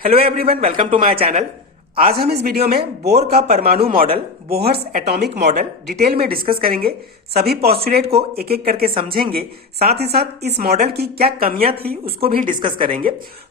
Hello everyone, welcome to my channel. आज हम इस वीडियो में बोर का परमाणु model, Bohr's atomic model detail में डिस्कस करेंगे। सभी पोस्टुलेट को एक एक करके समझेंगे, साथ ही साथ इस मॉडल की क्या कमियां थी उसको भी डिस्कस करेंगे।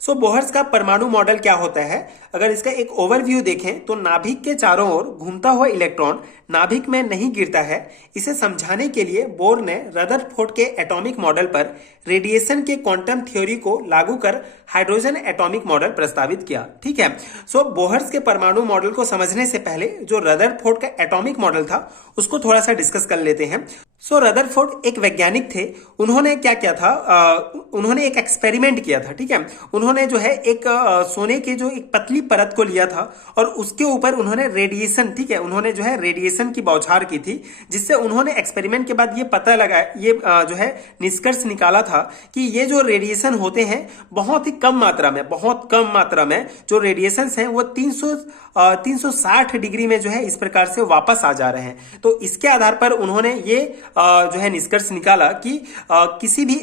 बोहर्स का परमाणु मॉडल क्या होता है, अगर इसका एक ओवरव्यू देखें तो नाभिक के चारों ओर घूमता हुआ इलेक्ट्रॉन नाभिक में नहीं गिरता है। इसे समझाने के लिए बोर ने रदरफोर्ड के एटॉमिक मॉडल पर रेडिएशन के क्वांटम थ्योरी को लागू कर हाइड्रोजन एटॉमिक मॉडल प्रस्तावित किया। ठीक है। बोहर्स के परमाणु मॉडल को समझने से पहले जो रदरफोर्ड का एटॉमिक मॉडल था उसको थोड़ा सा डिस्कस कर लेते हैं। रदरफोर्ड एक वैज्ञानिक थे। उन्होंने क्या किया था, उन्होंने एक एक्सपेरिमेंट किया था। ठीक है। उन्होंने जो है एक सोने के जो एक पतली परत को लिया था और उसके ऊपर उन्होंने रेडिएशन, ठीक है, उन्होंने जो है रेडिएशन की बौछार की थी, जिससे उन्होंने एक्सपेरिमेंट के बाद ये पता लगा, ये जो है निष्कर्ष निकाला था कि ये जो रेडिएशन होते हैं बहुत ही कम मात्रा में, बहुत कम मात्रा में जो रेडिएशन हैं वो 360 डिग्री में जो है इस प्रकार से वापस आ जा रहे हैं। तो इसके आधार पर उन्होंने ये जो है निष्कर्ष निकाला कि किसी भी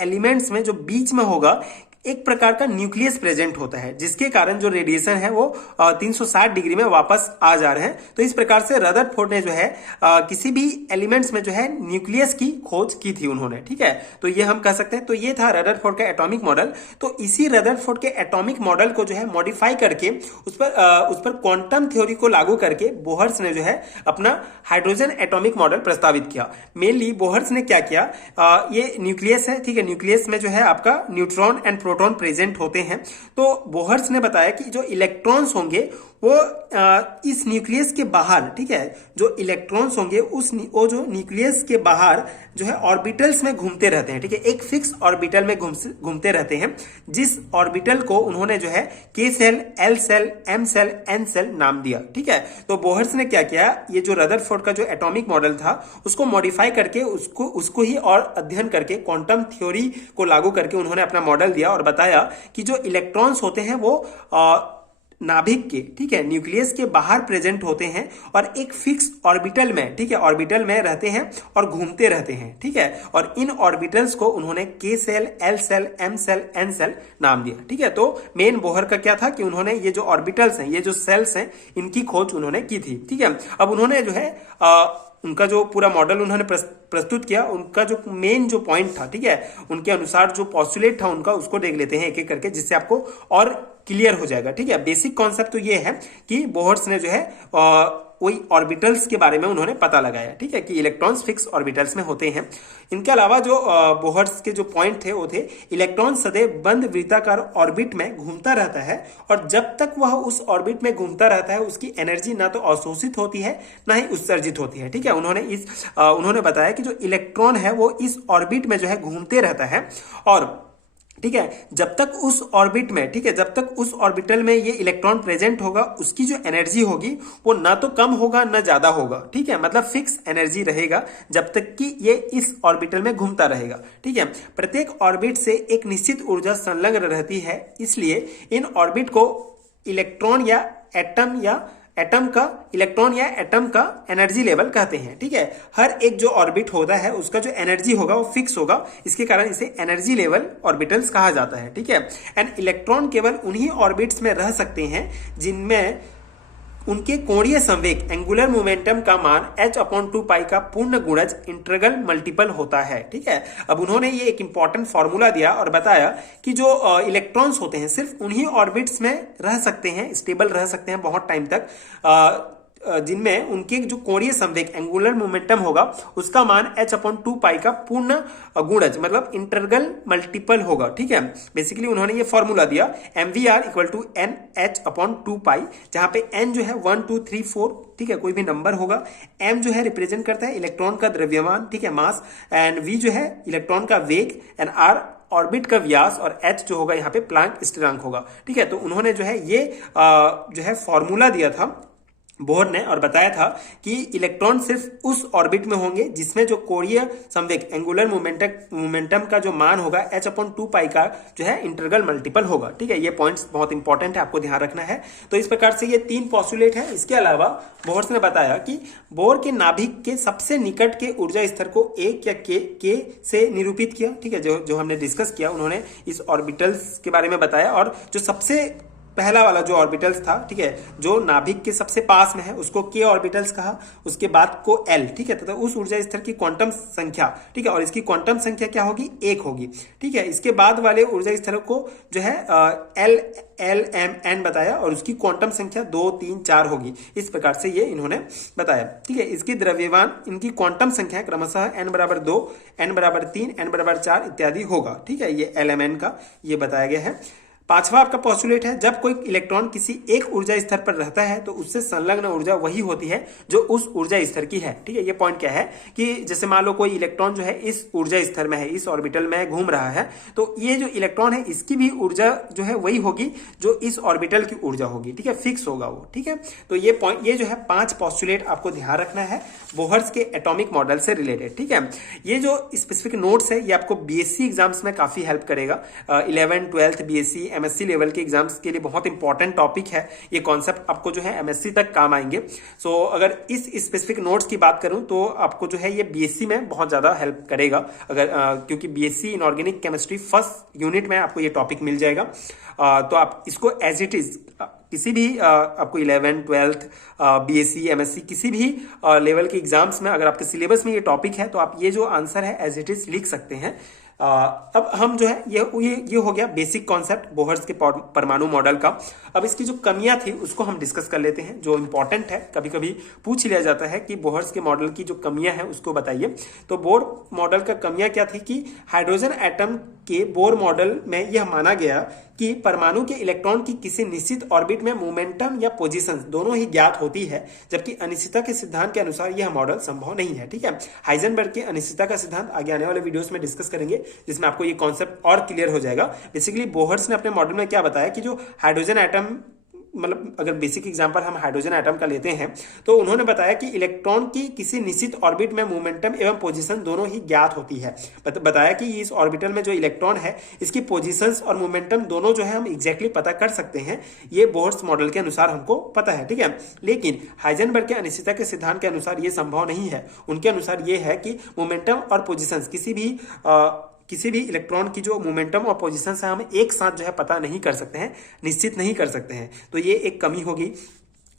एलिमेंट्स में जो बीच में होगा एक प्रकार का न्यूक्लियस प्रेजेंट होता है, जिसके कारण जो रेडिएशन है वो 360 डिग्री में वापस आ जा रहे हैं। तो इस प्रकार से रदरफोर्ड ने जो है किसी भी एलिमेंट्स में जो है न्यूक्लियस की खोज की थी उन्होंने। ठीक है। तो ये हम कह सकते हैं। तो ये था रदरफोर्ड का एटॉमिक मॉडल। तो इसी रदरफोर्ड के एटॉमिक मॉडल को जो है मॉडिफाई करके उस पर क्वांटम थ्योरी को लागू करके बोहर्स ने जो है अपना हाइड्रोजन एटॉमिक मॉडल प्रस्तावित किया। मेनली बोहर्स ने क्या किया, ये न्यूक्लियस है। ठीक है। न्यूक्लियस में जो है आपका न्यूट्रॉन एंड प्रोटॉन प्रेजेंट होते हैं। तो बोहर्स ने बताया कि जो इलेक्ट्रॉन्स होंगे वो इस न्यूक्लियस के बाहर, ठीक है, जो इलेक्ट्रॉन्स होंगे वो जो न्यूक्लियस के बाहर जो है ऑर्बिटल्स में घूमते रहते हैं। ठीक है। एक फिक्स ऑर्बिटल में घूमते रहते हैं, जिस ऑर्बिटल को उन्होंने जो है K shell, L shell, M shell, N shell नाम दिया। ठीक है। तो बोहर्स ने क्या किया, ये जो रदरफोर्ड का जो एटॉमिक मॉडल था उसको मॉडिफाई करके उसको ही और अध्ययन करके क्वांटम थ्योरी को लागू करके उन्होंने अपना मॉडल दिया और बताया कि जो इलेक्ट्रॉन्स होते हैं वो नाभिक के, ठीक है, न्यूक्लियस के बाहर प्रेजेंट होते हैं और एक फिक्स ऑर्बिटल में, ठीक है, ऑर्बिटल में रहते हैं और घूमते रहते हैं। ठीक है। और इन ऑर्बिटल्स को उन्होंने K shell, L shell, M shell, N shell नाम दिया। ठीक है। तो मेन बोहर का क्या था कि उन्होंने ये जो ऑर्बिटल्स हैं, ये जो सेल्स हैं, इनकी खोज उन्होंने की थी। ठीक है। अब उन्होंने जो है उनका जो पूरा मॉडल उन्होंने प्रस्तुत किया, उनका जो मेन जो पॉइंट था, ठीक है, उनके अनुसार जो पॉस्टुलेट था उनका, उसको देख लेते हैं एक एक करके, जिससे आपको और क्लियर हो जाएगा। ठीक है। बेसिक कॉन्सेप्ट तो ये है कि बोहर्स ने जो है वही ऑर्बिटल्स के बारे में उन्होंने पता लगाया। ठीक है, कि इलेक्ट्रॉन्स फिक्स ऑर्बिटल्स में होते हैं। इनके अलावा जो बोहर्स के जो पॉइंट थे वो थे, इलेक्ट्रॉन सदैव बंद वृत्ताकार ऑर्बिट में घूमता रहता है और जब तक वह उस ऑर्बिट में घूमता रहता है उसकी एनर्जी ना तो अवशोषित होती है ना ही उत्सर्जित होती है। ठीक है। उन्होंने बताया कि जो इलेक्ट्रॉन है वो इस ऑर्बिट में जो है घूमते रहता है और, ठीक है, जब तक उस ऑर्बिट में, ठीक है, जब तक उस ऑर्बिटल में ये इलेक्ट्रॉन प्रेजेंट होगा उसकी जो एनर्जी होगी वो ना तो कम होगा ना ज्यादा होगा। ठीक है। मतलब फिक्स एनर्जी रहेगा जब तक कि ये इस ऑर्बिटल में घूमता रहेगा। ठीक है। प्रत्येक ऑर्बिट से एक निश्चित ऊर्जा संलग्न रहती है, इसलिए इन ऑर्बिट को इलेक्ट्रॉन या इलेक्ट्रॉन या एटम का एनर्जी लेवल कहते हैं। ठीक है। हर एक जो ऑर्बिट होता है उसका जो एनर्जी होगा वो फिक्स होगा, इसके कारण इसे एनर्जी लेवल ऑर्बिटल्स कहा जाता है। ठीक है। एंड इलेक्ट्रॉन केवल उन्हीं ऑर्बिट्स में रह सकते हैं जिनमें उनके कोणीय संवेग, एंगुलर मोमेंटम का मान h/2π का पूर्ण गुणज इंटीग्रल मल्टीपल होता है। ठीक है। अब उन्होंने ये एक इंपॉर्टेंट फॉर्मूला दिया और बताया कि जो इलेक्ट्रॉन्स होते हैं सिर्फ उन्हीं ऑर्बिट्स में रह सकते हैं, स्टेबल रह सकते हैं बहुत टाइम तक, जिनमें उनके जो कोणीय संवेग, एंगुलर मोमेंटम होगा उसका मान h/2π का पूर्ण गुणज मतलब इंटीग्रल मल्टीपल होगा। ठीक है। बेसिकली उन्होंने ये फॉर्मूला दिया, mvr = nh/2π, जहां पे n जो है 1 2 3 4, ठीक है, कोई भी नंबर होगा, m जो है रिप्रेजेंट करता है इलेक्ट्रॉन का द्रव्यमान, ठीक है, मास, एंड v जो है इलेक्ट्रॉन का वेग, एंड r ऑर्बिट का व्यास, और h जो होगा यहाँ पे प्लांक स्थिरांक होगा। ठीक है। तो उन्होंने जो है ये जो है फॉर्मूला दिया था बोहर ने और बताया था कि इलेक्ट्रॉन सिर्फ उस ऑर्बिट में होंगे जिसमें जो कोणीय संवेग एंगुलर मोमेंटम का जो मान होगा h/2 का जो है इंटीग्रल मल्टीपल होगा। ठीक है, ये पॉइंट्स बहुत इंपॉर्टेंट है, आपको ध्यान रखना है। तो इस प्रकार से ये 3 पॉस्टुलेट है। इसके अलावा बोहर ने बताया कि बोर के नाभिक के सबसे निकट के ऊर्जा स्तर को 1 या के से निरूपित किया। ठीक है, जो हमने डिस्कस किया, उन्होंने इस ऑर्बिटल्स के बारे में बताया और जो सबसे पहला वाला जो ऑर्बिटल्स था, ठीक है, जो नाभिक के सबसे पास में है उसको के ऑर्बिटल्स कहा, उसके बाद को एल। ठीक है, तथा उस ऊर्जा स्तर की क्वांटम संख्या, ठीक है, और इसकी क्वांटम संख्या क्या होगी, 1 होगी। ठीक है, इसके बाद वाले ऊर्जा स्तरों को जो है एल एम एन बताया और उसकी क्वांटम संख्या 2, 3, 4 होगी। इस प्रकार से ये इन्होंने बताया। ठीक है, इसकी द्रव्यमान इनकी क्वांटम संख्या क्रमशः n बराबर 2, n बराबर 3, n बराबर 4 इत्यादि होगा। ठीक है, ये एल एम एन का ये बताया गया है। पांचवा आपका पोस्टुलेट है, जब कोई इलेक्ट्रॉन किसी एक ऊर्जा स्तर पर रहता है तो उससे संलग्न ऊर्जा वही होती है जो उस ऊर्जा स्तर की है। ठीक है, ये पॉइंट क्या है कि जैसे मान लो कोई इलेक्ट्रॉन जो है इस ऊर्जा स्तर में है, इस ऑर्बिटल में घूम रहा है, तो ये जो इलेक्ट्रॉन है इसकी भी ऊर्जा जो है वही होगी जो इस ऑर्बिटल की ऊर्जा होगी। ठीक है, फिक्स होगा वो। ठीक है, तो ये पॉइंट, ये जो है 5 पोस्टुलेट आपको ध्यान रखना है बोहर्स के एटॉमिक मॉडल से रिलेटेड। ठीक है, ये जो स्पेसिफिक नोट्स है ये आपको बीएससी एग्जाम्स में काफी हेल्प करेगा। 11th 12th BSc MSc level के एग्जाम्स के लिए बहुत इंपॉर्टेंट टॉपिक है। ये कॉन्सेप्ट आपको जो है एमएससी तक काम आएंगे। सो अगर इस स्पेसिफिक नोट्स की बात करूं तो आपको जो है ये बीएससी में बहुत ज्यादा हेल्प करेगा, अगर क्योंकि BSc inorganic chemistry first unit में आपको ये टॉपिक मिल जाएगा। तो आप इसको एज इट इज किसी भी आपको 11th 12th बीएससी एमएससी किसी भी लेवल के एग्जाम्स में अगर आपके सिलेबस में ये टॉपिक है तो आप ये जो आंसर है एज इट इज लिख सकते हैं। अब हम जो है ये हो गया बेसिक कॉन्सेप्ट बोहर्स के परमाणु मॉडल का। अब इसकी जो कमियां थी उसको हम डिस्कस कर लेते हैं, जो इंपॉर्टेंट है, कभी कभी पूछ लिया जाता है कि बोहर्स के मॉडल की जो कमियां हैं उसको बताइए। तो बोर मॉडल का कमियां क्या थी कि हाइड्रोजन एटम के बोर मॉडल में यह माना गया कि परमाणु के इलेक्ट्रॉन की किसी निश्चित ऑर्बिट में मोमेंटम या पोजीशन दोनों ही ज्ञात होती है, जबकि अनिश्चितता के सिद्धांत के अनुसार यह मॉडल संभव नहीं है। ठीक है, हाइजेनबर्ग के अनिश्चितता का सिद्धांत आगे आने वाले वीडियोस में डिस्कस करेंगे, जिसमें आपको ये कॉन्सेप्ट और क्लियर हो जाएगा। बेसिकली बोहर्स ने अपने मॉडल में क्या बताया कि जो हाइड्रोजन एटम, मतलब अगर बेसिक एग्जांपल हम हाइड्रोजन एटम का लेते हैं तो उन्होंने बताया कि इलेक्ट्रॉन की किसी निश्चित ऑर्बिट में मोमेंटम एवं पोजीशन दोनों ही ज्ञात होती है। बताया कि इस ऑर्बिटल में जो इलेक्ट्रॉन है इसकी पोजीशंस और मोमेंटम दोनों जो है हम एग्जैक्टली पता कर सकते हैं, ये बोहर्स मॉडल के अनुसार हमको पता है। ठीक है, लेकिन हाइजेनबर्ग के अनिश्चितता के सिद्धांत के अनुसार ये संभव नहीं है। उनके अनुसार ये है कि मोमेंटम और पोजीशंस किसी भी इलेक्ट्रॉन की जो मोमेंटम और पोजीशन से हम एक साथ जो है पता नहीं कर सकते हैं, निश्चित नहीं कर सकते हैं। तो ये एक कमी होगी।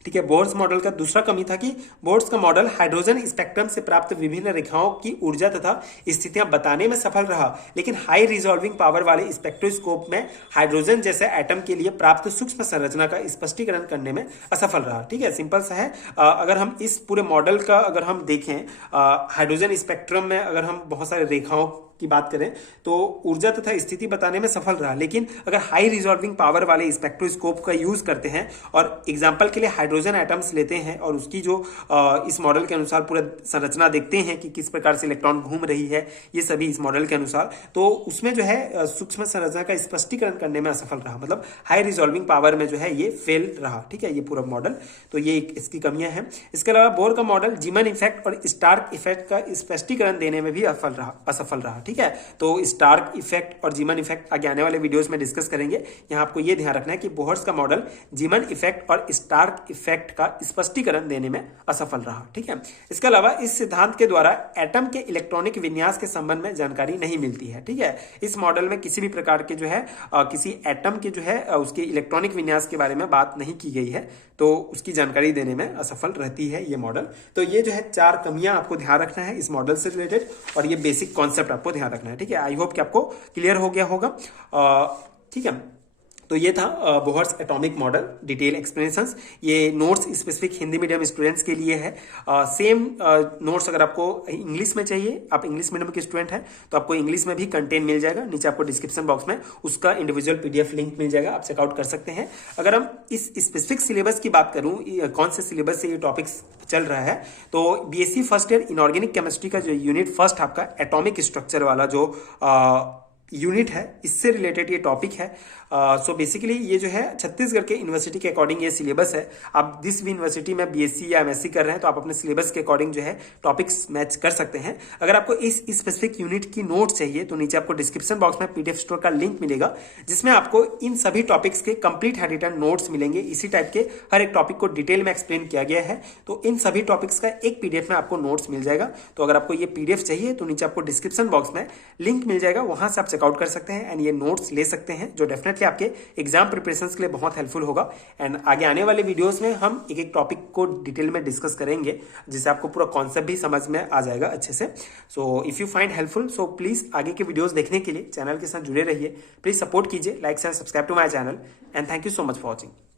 ठीक है, बोर्स मॉडल का दूसरा कमी था कि बोर्स का मॉडल हाइड्रोजन स्पेक्ट्रम से प्राप्त विभिन्न रेखाओं की ऊर्जा तथा स्थितियां बताने में सफल रहा, लेकिन हाई रिजॉल्विंग पावर वाले स्पेक्ट्रोस्कोप में हाइड्रोजन जैसे एटम के लिए प्राप्त सूक्ष्म संरचना का स्पष्टीकरण करने में असफल रहा। ठीक है, सिंपल सा है। अगर हम इस पूरे मॉडल का अगर हम देखें, हाइड्रोजन स्पेक्ट्रम में अगर हम बहुत सारे रेखाओं की बात करें तो ऊर्जा तथा स्थिति बताने में सफल रहा, लेकिन अगर हाई रिजॉल्विंग पावर वाले स्पेक्ट्रोस्कोप का यूज करते हैं और एग्जांपल के लिए हाइड्रोजन एटम्स लेते हैं और उसकी जो इस मॉडल के अनुसार पूरा संरचना देखते हैं कि किस प्रकार से इलेक्ट्रॉन घूम रही है, ये सभी इस मॉडल के अनुसार, तो उसमें जो है सूक्ष्म संरचना का स्पष्टीकरण करने में असफल रहा, मतलब हाई रिजॉल्विंग पावर में जो है ये फेल रहा। ठीक है, ये पूरा मॉडल, तो ये इसकी कमियां हैं। इसके अलावा बोर का मॉडल जीमन इफेक्ट और स्टार्क इफेक्ट का स्पष्टीकरण देने में भी असफल रहा। ठीक है, तो स्टार्क इफेक्ट और जीमन इफेक्ट आगे आने वाले वीडियोस में डिस्कस करेंगे। यहां आपको यह ध्यान रखना है कि बोहर्स का मॉडल जीमन इफेक्ट और स्टार्क इफेक्ट का स्पष्टीकरण देने में असफल रहा। ठीक है, इसके अलावा इस सिद्धांत के द्वारा एटम के इलेक्ट्रॉनिक विन्यास के संबंध में जानकारी नहीं मिलती है। ठीक है, इस मॉडल में किसी भी प्रकार के जो है किसी एटम के जो है उसके इलेक्ट्रॉनिक विन्यास के बारे में बात नहीं की गई है, तो उसकी जानकारी देने में असफल रहती है ये मॉडल। तो ये जो है 4 कमियां आपको ध्यान रखना है इस मॉडल से रिलेटेड, और ये बेसिक कॉन्सेप्ट आपको ध्यान रखना है। ठीक है, आई होप कि आपको क्लियर हो गया होगा। ठीक है, तो ये था Bohr's atomic model detail explanations. ये notes specific Hindi medium students के लिए है। सेम नोट्स अगर आपको इंग्लिश में चाहिए, आप इंग्लिश मीडियम के स्टूडेंट हैं तो आपको इंग्लिश में भी कंटेंट मिल जाएगा। नीचे आपको डिस्क्रिप्शन बॉक्स में उसका इंडिविजुअल पीडीएफ लिंक मिल जाएगा, आप चेकआउट कर सकते हैं। अगर हम इस स्पेसिफिक सिलेबस की बात करूं, कौन से सिलेबस से ये टॉपिक्स चल रहा है, तो BSc first year inorganic chemistry का जो यूनिट फर्स्ट आपका एटॉमिक स्ट्रक्चर वाला जो यूनिट है, इससे रिलेटेड ये टॉपिक है। सो बेसिकली ये जो है छत्तीसगढ़ के यूनिवर्सिटी के अकॉर्डिंग ये सिलेबस है। आप जिस भी यूनिवर्सिटी में बीएससी या एमएससी कर रहे हैं तो आप अपने सिलेबस के अकॉर्डिंग जो है टॉपिक्स मैच कर सकते हैं। अगर आपको इस स्पेसिफिक यूनिट की नोट चाहिए तो नीचे आपको डिस्क्रिप्शन बॉक्स में पीडीएफ स्टोर का लिंक मिलेगा, जिसमें आपको इन सभी टॉपिक्स के कंप्लीट हैंड रिटन नोट्स मिलेंगे। इसी टाइप के हर एक टॉपिक को डिटेल में एक्सप्लेन किया गया है, तो इन सभी टॉपिक्स का एक पीडीएफ में आपको नोट्स मिल जाएगा। तो अगर आपको ये पीडीएफ चाहिए तो नीचे आपको डिस्क्रिप्शन बॉक्स में लिंक मिल जाएगा, वहां से आप चेकआउट कर सकते हैं एंड ये नोट्स ले सकते हैं, जो डेफिनेटली आपके एग्जाम प्रिपरेशन के लिए बहुत हेल्पफुल होगा। एंड आगे आने वाले वीडियोस में हम एक एक टॉपिक को डिटेल में डिस्कस करेंगे, जिससे आपको पूरा कॉन्सेप्ट भी समझ में आ जाएगा अच्छे से। So if you find helpful, so please आगे के वीडियोस देखने के लिए चैनल के साथ जुड़े रहिए। प्लीज सपोर्ट कीजिए, like and subscribe to my channel and thank you so much for watching.